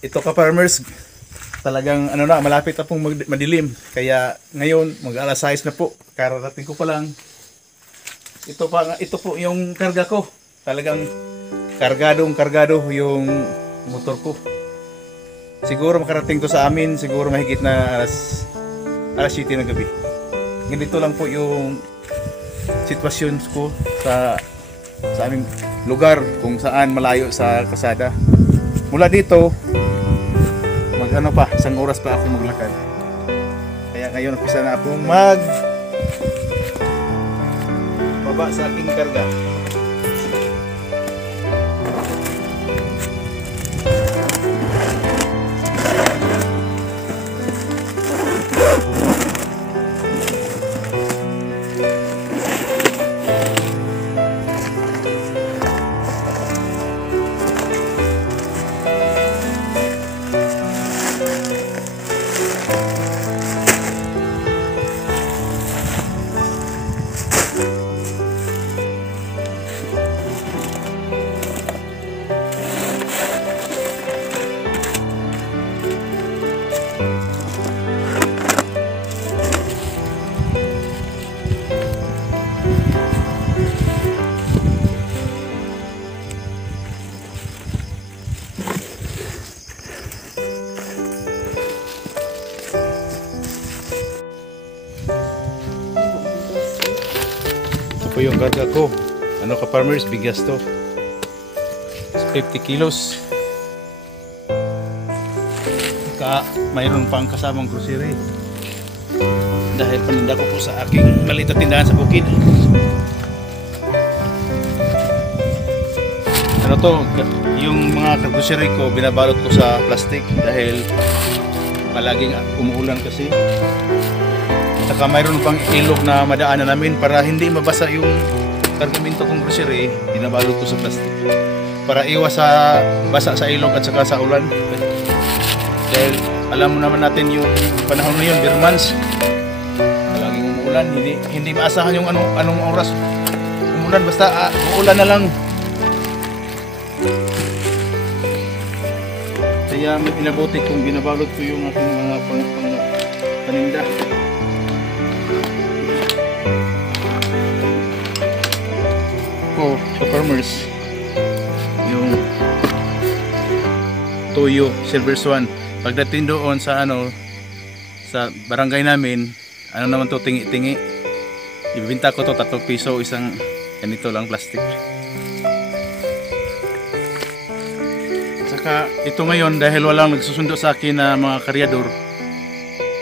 ito ka farmers, talagang ano na, malapit na pong madilim. Kaya ngayon, mag-alas 6 na po. Kararating ko pa lang. Ito po yung karga ko. Talagang kargado yung motor ko. Siguro makarating to sa amin, siguro mahigit na alas 7 ng gabi. Ganito lang po yung sitwasyon ko sa aming lugar kung saan malayo sa kalsada. Mula dito, isang oras pa ako maglakad. Kaya ngayon umpisa na akong baba sa aking karga. Ito yung karga ko. Ano ka farmers, bigas to. 50 kilos. Mayroon pang kasamang grocery. Dahil paninda ko po sa aking maliit na tindahan sa bukid. Ano to, yung mga grocery ko binabalot ko sa plastic dahil palaging umuulan kasi. Saka mayroon pang ilog na madaanan namin para hindi mabasa yung kargamento kong grocery, binabalot ko sa plastic para iwas sa basa sa ilog at saka sa ulan. Dahil alam mo naman natin yung panahon na yun, bare months, palaging umuulan, hindi maasahan yung anong oras umulan, basta umuulan na lang. Kaya may pinabuti kung binabalot ko yung aking mga paninda. Sa farmers, yung Toyo Silver Swan, pagdating doon sa sa barangay namin, naman to, tingi-tingi, ibibenta ko to 3 piso isang ganito lang plastic. Saka ito ngayon, dahil walang nagsusundo sa akin na mga karyador,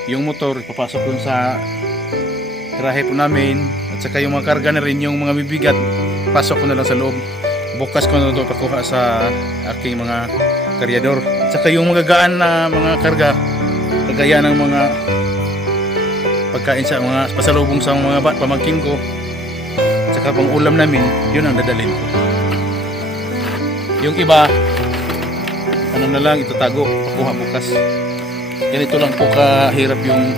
yung motor ipapasok dun sa garahe po namin, at saka yung mga karga na rin, yung mga bibigat, pasok ko na lang sa loob. Bukas ko na ito pakuha sa aking mga karyador. At saka yung magagaan na mga karga, kagaya ng mga pagkain sa mga pasalubong sa mga pamangkin ko, at saka pang ulam namin, yun ang dadalhin ko. Yung iba, na lang itatago, pakuha bukas. Ganito lang po kahirap yung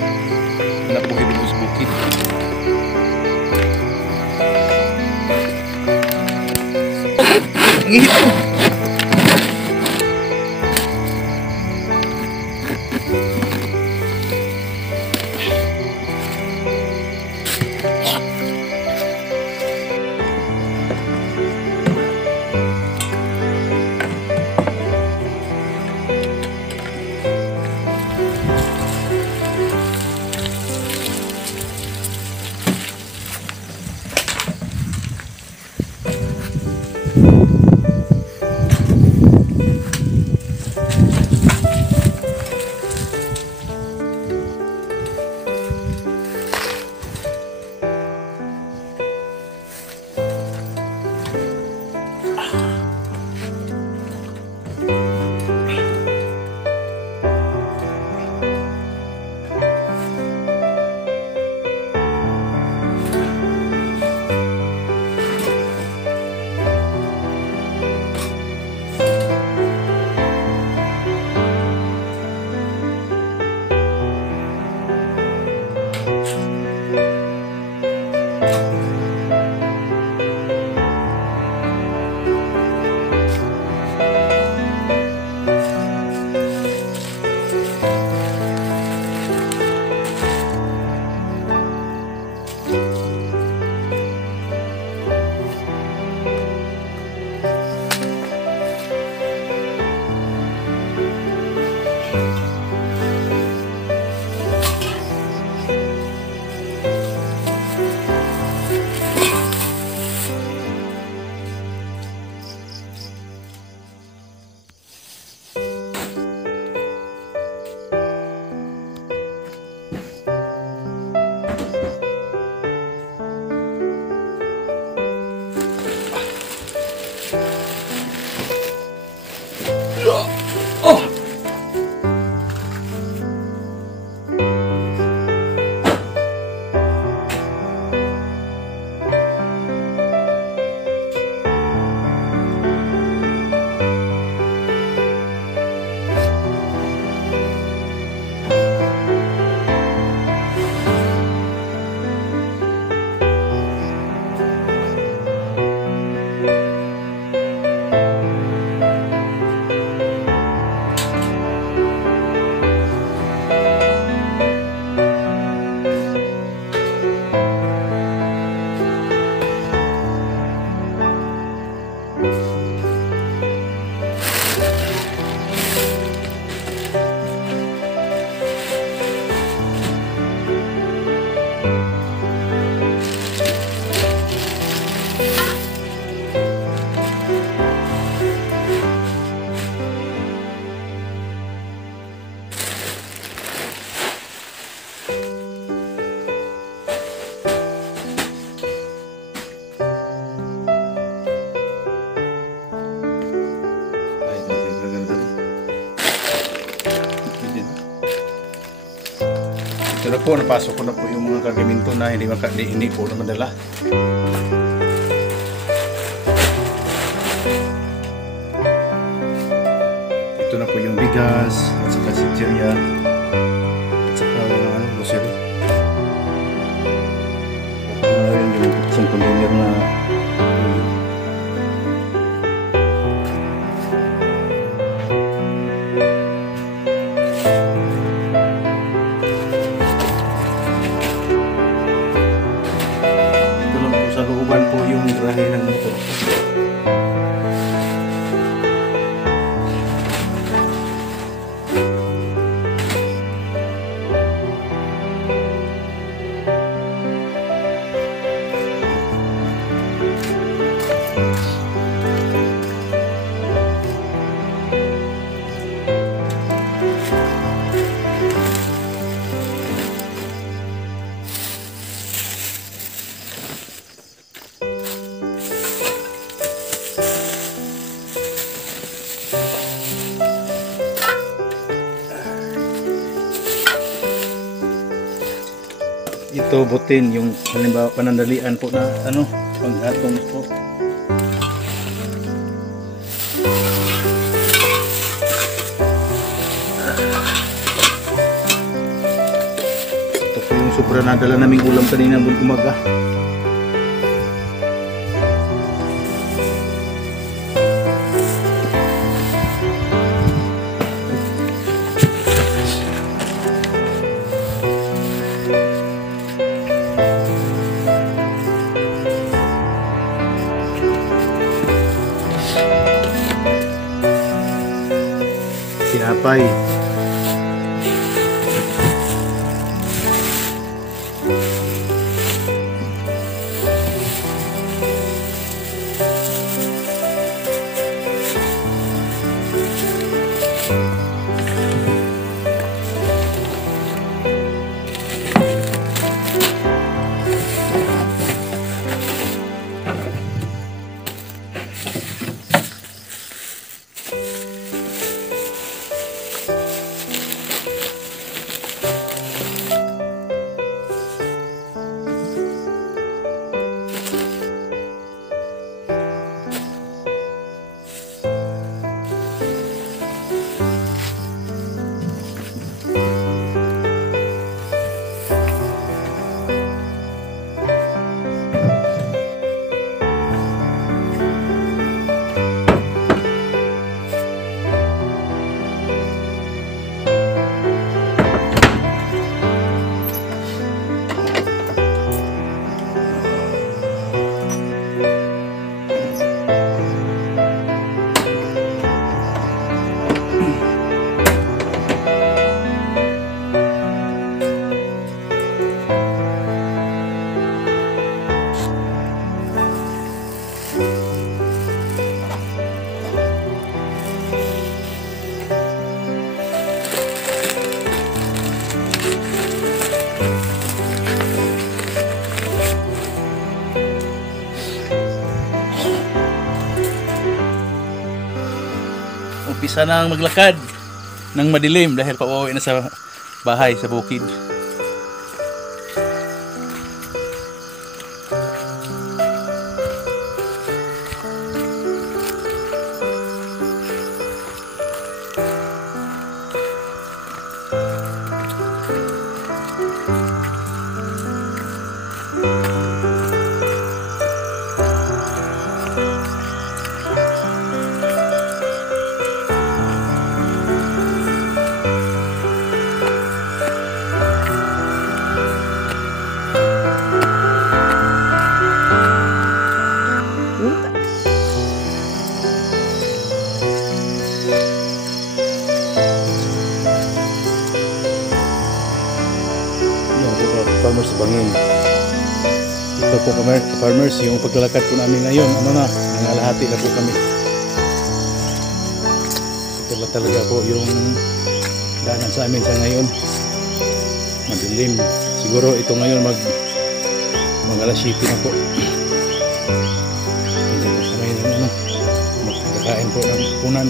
nabuhay dito sa bukid. Ngito. Ito na po, napasok ko na po yung mga kargamento na hindi po na madala. Ito na po yung bigas, at saka sitserya, at saka mga grocery. At yung isang container na po yung grahe ng motor. Ito butin yung halimbawa panandalian po na panggatong po. Ito po yung sobra na dala naming ulam kanina umaga. Tinapay. Umpisa nang maglakad ng madilim dahil pauwi na sa bahay sa bukid. Farmers Bangin. Ito po farmers, yung paglalakad po namin ngayon, nangalahati na po kami. Ito lang talaga po yung daanan sa amin sa ngayon. Madilim. Siguro ito ngayon mag alas 7 na po. Hindi po kami magkakain po ng punan.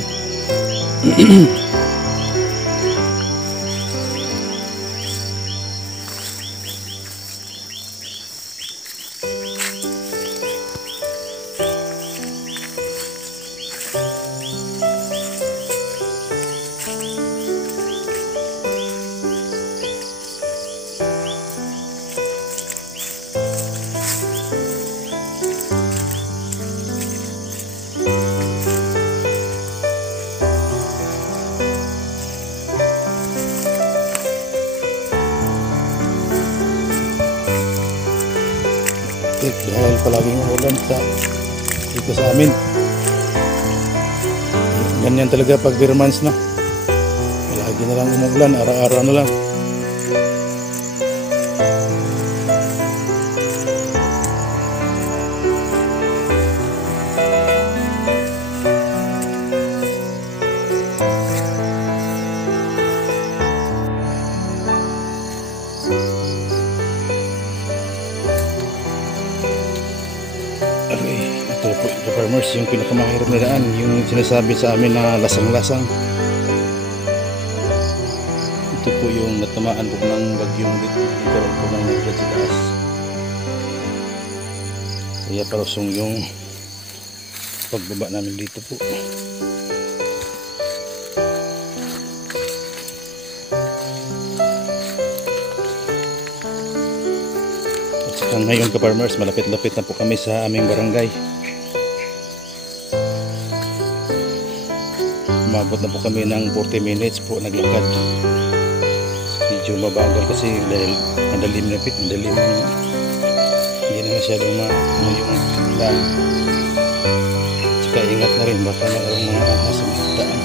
palaging umulan dito sa amin. Ganyan talaga pag beer months na. Palagi na lang umulan, araw-araw na lang. Ito po, farmers, yung pinakamahirap na daan, yung sinasabi sa amin na lasang-lasang. Ito po yung natamaan po ng bagyong nagkaroon po ng ulan sa taas. Kaya palusong yung pagbaba namin dito po. At saka ngayon ka-farmers, malapit-lapit na po kami sa aming barangay. Umabot na po kami ng 40 minutes po naglakad. Medyo mabagal kasi dahil madalim na pit, madalim na hindi na masyadong yung daan. Saka ingat na rin, baka mayroong mga ahas sa daan.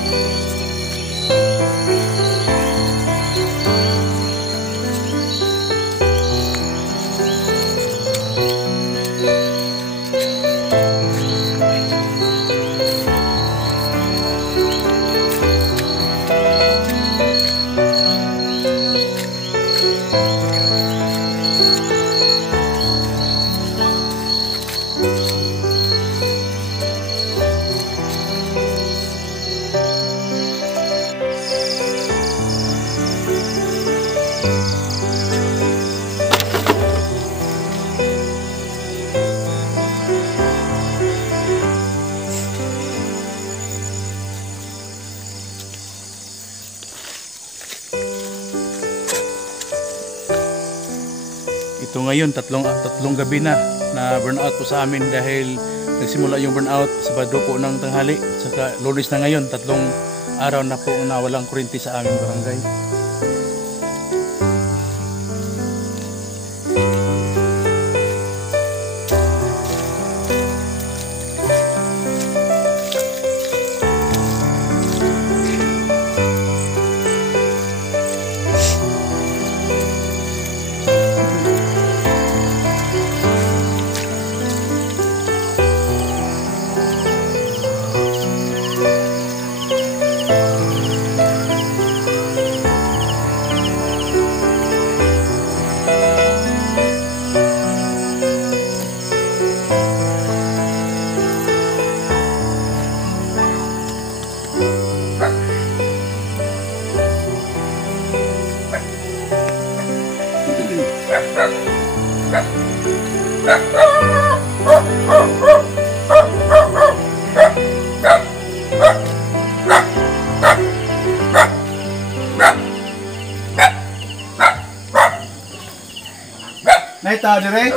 Ito ngayon, tatlong gabi na burnout po sa amin dahil nagsimula yung burnout sa Sabado po ng tanghali. Saka Lunes na ngayon, 3 araw na po na walang kuryente sa aming barangay. Naita dire.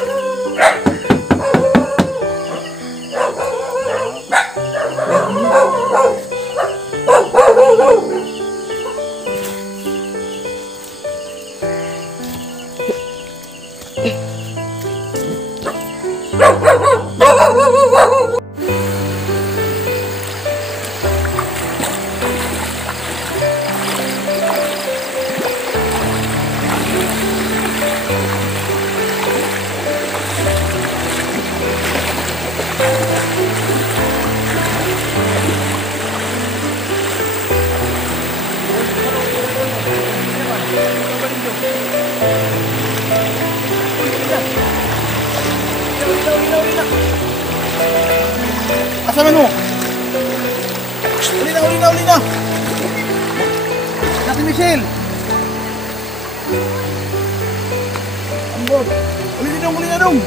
Asaman mo? Uli na! Natin Michelle! Ambot! Uli na dong!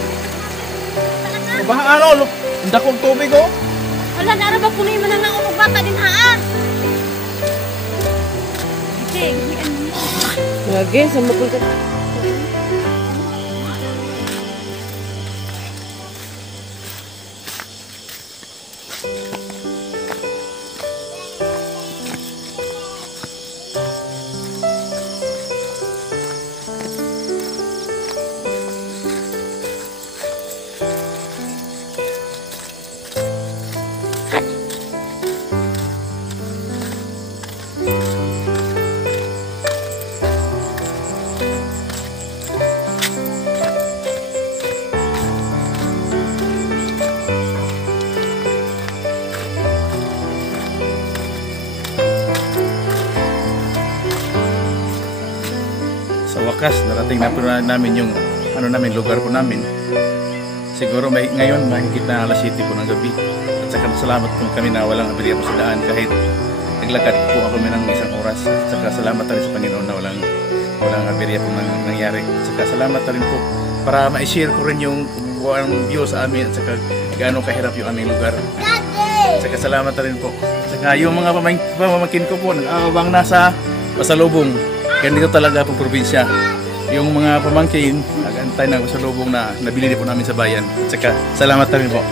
Baha ano? Ang dakong tubig oh! Wala na ba punoy man ang unog bata din haan? Okay, lagi sama pulkat. wakas narating na po namin yung ano namin, lugar po namin. Siguro ngayon mahigit na alas 7 po ng gabi. At saka salamat po kami na walang aberya po sa daan kahit naglakad po ako ng isang oras. At saka salamat na rin sa Panginoon na walang aberya po nangyari. At saka salamat na rin po para ma-share ko rin yung view sa amin at saka gaano kahirap yung aming lugar. At saka salamat na rin po. At saka yung mga pamangkin ko po nag-aabang nasa pasalubong. Ganito talaga po probinsya. Yung mga pamangkin nag-antay ng pasalubong na nabili po namin sa bayan. At saka salamat na rin po.